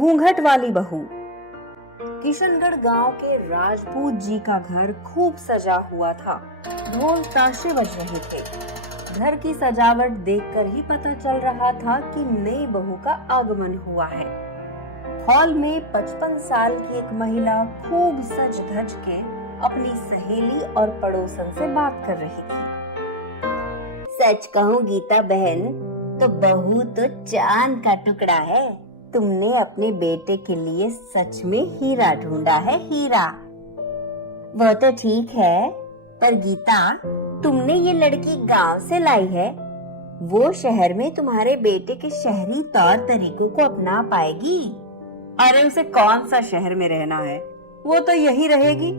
घूंघट वाली बहू। किशनगढ़ गांव के राजपूत जी का घर खूब सजा हुआ था। ढोल ताशे बज रहे थे। घर की सजावट देखकर ही पता चल रहा था कि नई बहू का आगमन हुआ है। हॉल में 55 साल की एक महिला खूब सज धज के अपनी सहेली और पड़ोसन से बात कर रही थी। सच कहूं गीता बहन, तो बहू तो चांद का टुकड़ा है। तुमने अपने बेटे के लिए सच में हीरा ढूंढा है, हीरा। वो तो ठीक है, पर गीता, तुमने ये लड़की गांव से लाई है। वो शहर में तुम्हारे बेटे के शहरी तौर तरीकों को अपना पाएगी? अरे उसे कौन सा शहर में रहना है, वो तो यही रहेगी,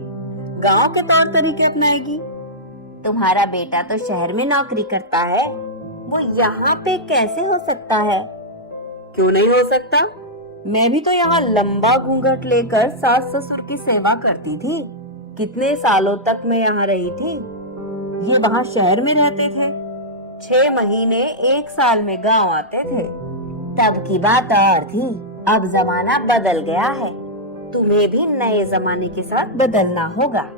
गांव के तौर तरीके अपनाएगी। तुम्हारा बेटा तो शहर में नौकरी करता है, वो यहाँ पे कैसे हो सकता है? क्यों नहीं हो सकता? मैं भी तो यहाँ लंबा घूंघट लेकर सास ससुर की सेवा करती थी। कितने सालों तक मैं यहाँ रही थी। ये वहाँ शहर में रहते थे, 6 महीने 1 साल में गांव आते थे। तब की बात और थी, अब जमाना बदल गया है। तुम्हें भी नए जमाने के साथ बदलना होगा।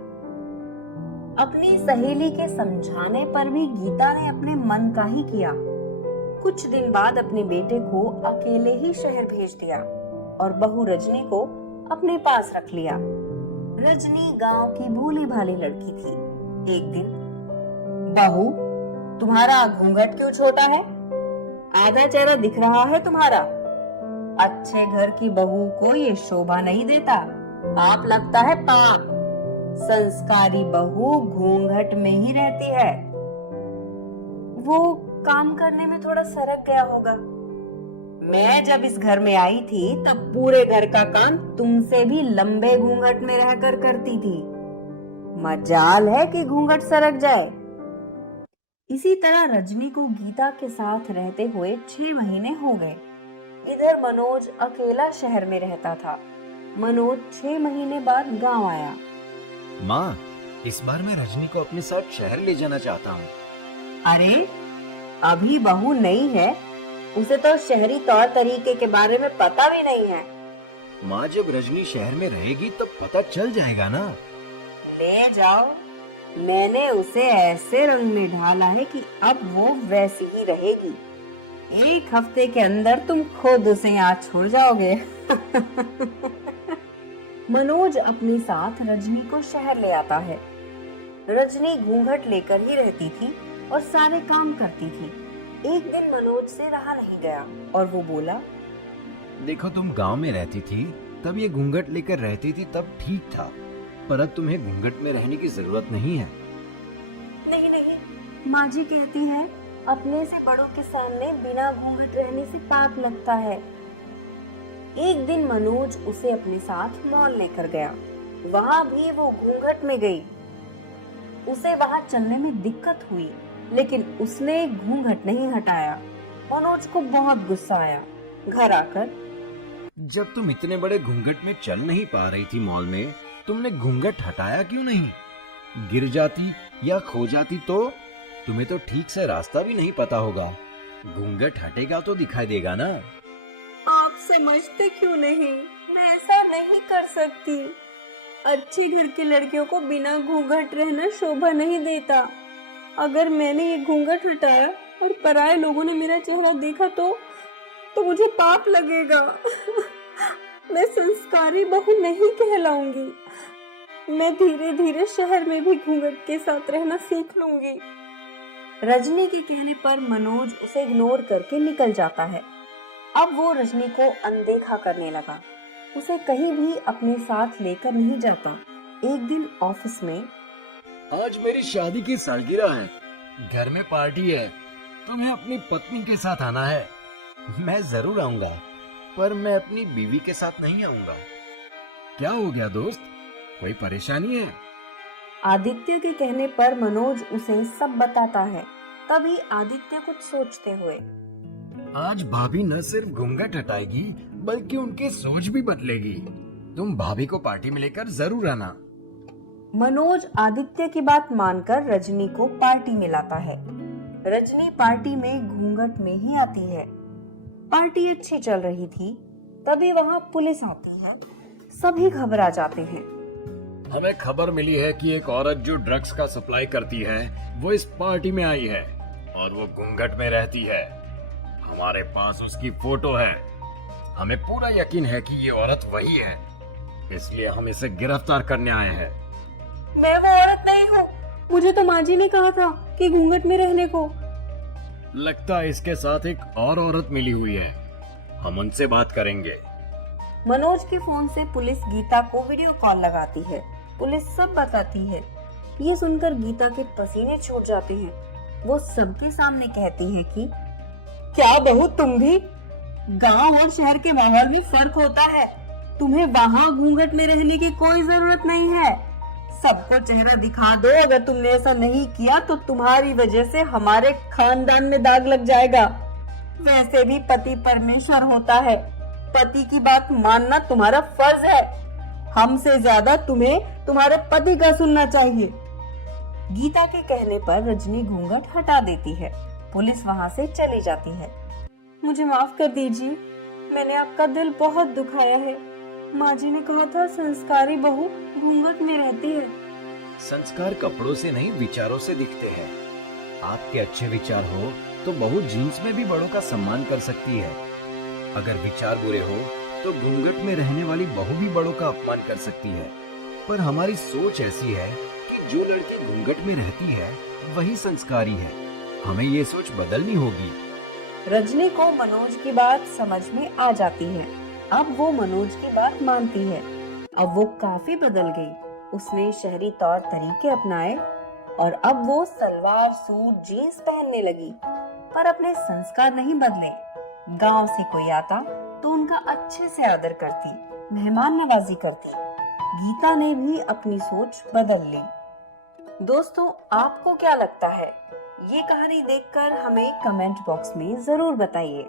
अपनी सहेली के समझाने पर भी गीता ने अपने मन का ही किया। कुछ दिन बाद अपने बेटे को अकेले ही शहर भेज दिया और बहू रजनी को अपने पास रख लिया। रजनी गांव की भोली भाली लड़की थी। एक दिन, बहू, तुम्हारा घूंघट क्यों छोटा है? आधा चेहरा दिख रहा है तुम्हारा। अच्छे घर की बहू को ये शोभा नहीं देता। पाप लगता है, पाप। संस्कारी बहू घूंघट में ही रहती है। वो काम करने में थोड़ा सरक गया होगा। मैं जब इस घर में आई थी तब पूरे घर का काम तुमसे भी लंबे घूंघट में रहकर करती थी। मजाल है कि घूंघट सरक जाए। इसी तरह रजनी को गीता के साथ रहते हुए 6 महीने हो गए। इधर मनोज अकेला शहर में रहता था। मनोज 6 महीने बाद गांव आया। माँ, इस बार मैं रजनी को अपने साथ शहर ले जाना चाहता हूँ। अरे, अभी बहू नई है, उसे तो शहरी तौर तरीके के बारे में पता भी नहीं है। माँ, जब रजनी शहर में रहेगी तब पता चल जाएगा ना। ले जाओ, मैंने उसे ऐसे रंग में ढाला है कि अब वो वैसी ही रहेगी। 1 हफ्ते के अंदर तुम खुद उसे यहाँ छोड़ जाओगे। मनोज अपने साथ रजनी को शहर ले आता है। रजनी घूंघट लेकर ही रहती थी और सारे काम करती थी। एक दिन मनोज से रहा नहीं गया और वो बोला, देखो, तुम गांव में रहती थी तब ये घूंघट लेकर रहती थी, तब ठीक था, पर अब तुम्हें घूंघट में रहने की जरूरत नहीं है। नहीं नहीं, माँ जी कहती है अपने से बड़ों के सामने बिना घूंघट रहने से पाप लगता है। एक दिन मनोज उसे अपने साथ मॉल लेकर गया। वहाँ भी वो घूंघट में गई। उसे वहाँ चलने में दिक्कत हुई, लेकिन उसने घूंघट नहीं हटाया। मनोज को बहुत गुस्सा आया। घर आकर, जब तुम इतने बड़े घूंघट में चल नहीं पा रही थी मॉल में, तुमने घूंघट हटाया क्यों नहीं? गिर जाती या खो जाती तो? तुम्हें तो ठीक से रास्ता भी नहीं पता होगा। घूंघट हटेगा तो दिखाई देगा ना। आप समझते क्यों नहीं? मैं ऐसा नहीं कर सकती। अच्छी घर की लड़कियों को बिना घूंघट रहना शोभा नहीं देता। अगर मैंने ये घूंघट हटाया और पराये लोगों ने मेरा चेहरा देखा तो मुझे पाप लगेगा। मैं संस्कारी बहू नहीं कहलाऊंगी। मैं धीरे धीरे शहर में भी घूंघट के साथ रहना सीख लूंगी। रजनी के कहने पर मनोज उसे इग्नोर करके निकल जाता है। अब वो रजनी को अनदेखा करने लगा। उसे कहीं भी अपने साथ लेकर नहीं जाता। एक दिन ऑफिस में, आज मेरी शादी की सालगिरह है, घर में पार्टी है, तुम्हें अपनी पत्नी के साथ आना है। मैं जरूर आऊंगा, पर मैं अपनी बीवी के साथ नहीं आऊंगा। क्या हो गया दोस्त, कोई परेशानी है? आदित्य के कहने पर मनोज उसे सब बताता है। तभी आदित्य कुछ सोचते हुए, आज भाभी न सिर्फ घूंघट हटाएगी बल्कि उनकी सोच भी बदलेगी। तुम भाभी को पार्टी में लेकर जरूर आना। मनोज आदित्य की बात मानकर रजनी को पार्टी में लाता है। रजनी पार्टी में घूंघट में ही आती है। पार्टी अच्छी चल रही थी। तभी वहाँ पुलिस आती है। सभी घबरा जाते हैं। हमें खबर मिली है कि एक औरत जो ड्रग्स का सप्लाई करती है वो इस पार्टी में आई है और वो घूंघट में रहती है। हमारे पास उसकी फोटो है। हमें पूरा यकीन है कि ये औरत वही है, इसलिए हम इसे गिरफ्तार करने आए हैं। मैं वो औरत नहीं हूँ। मुझे तो माँ जी ने कहा था कि घूंघट में रहने को। लगता है इसके साथ एक और औरत मिली हुई है। हम उनसे बात करेंगे। मनोज के फोन से पुलिस गीता को वीडियो कॉल लगाती है। पुलिस सब बताती है। ये सुनकर गीता के पसीने छूट जाते हैं। वो सबके सामने कहती है कि क्या बहू, तुम भी? गांव और शहर के माहौल में फर्क होता है। तुम्हें वहाँ घूंघट में रहने की कोई जरूरत नहीं है। सबको चेहरा दिखा दो। अगर तुमने ऐसा नहीं किया तो तुम्हारी वजह से हमारे खानदान में दाग लग जाएगा। वैसे भी पति परमेश्वर होता है। पति की बात मानना तुम्हारा फर्ज है। हमसे ज्यादा तुम्हें तुम्हारे पति का सुनना चाहिए। गीता के कहने पर रजनी घूंघट हटा देती है। पुलिस वहाँ से चली जाती है। मुझे माफ कर दीजिए, मैंने आपका दिल बहुत दुखाया है। माँ जी ने कहा था संस्कारी बहू घूंघट में रहती है। संस्कार कपड़ों से नहीं, विचारों से दिखते हैं। आपके अच्छे विचार हो तो बहू जीन्स में भी बड़ों का सम्मान कर सकती है। अगर विचार बुरे हो तो घूंघट में रहने वाली बहू भी बड़ों का अपमान कर सकती है। पर हमारी सोच ऐसी है कि जो लड़की घूंघट में रहती है वही संस्कारी है। हमें ये सोच बदलनी होगी। रजनी को मनोज की बात समझ में आ जाती है। अब वो मनोज की बात मानती है। अब वो काफी बदल गई। उसने शहरी तौर तरीके अपनाए और अब वो सलवार सूट जीन्स पहनने लगी। पर अपने संस्कार नहीं बदले। गांव से कोई आता तो उनका अच्छे से आदर करती, मेहमान नवाजी करती। गीता ने भी अपनी सोच बदल ली। दोस्तों, आपको क्या लगता है? ये कहानी देखकर हमें कमेंट बॉक्स में जरूर बताइए।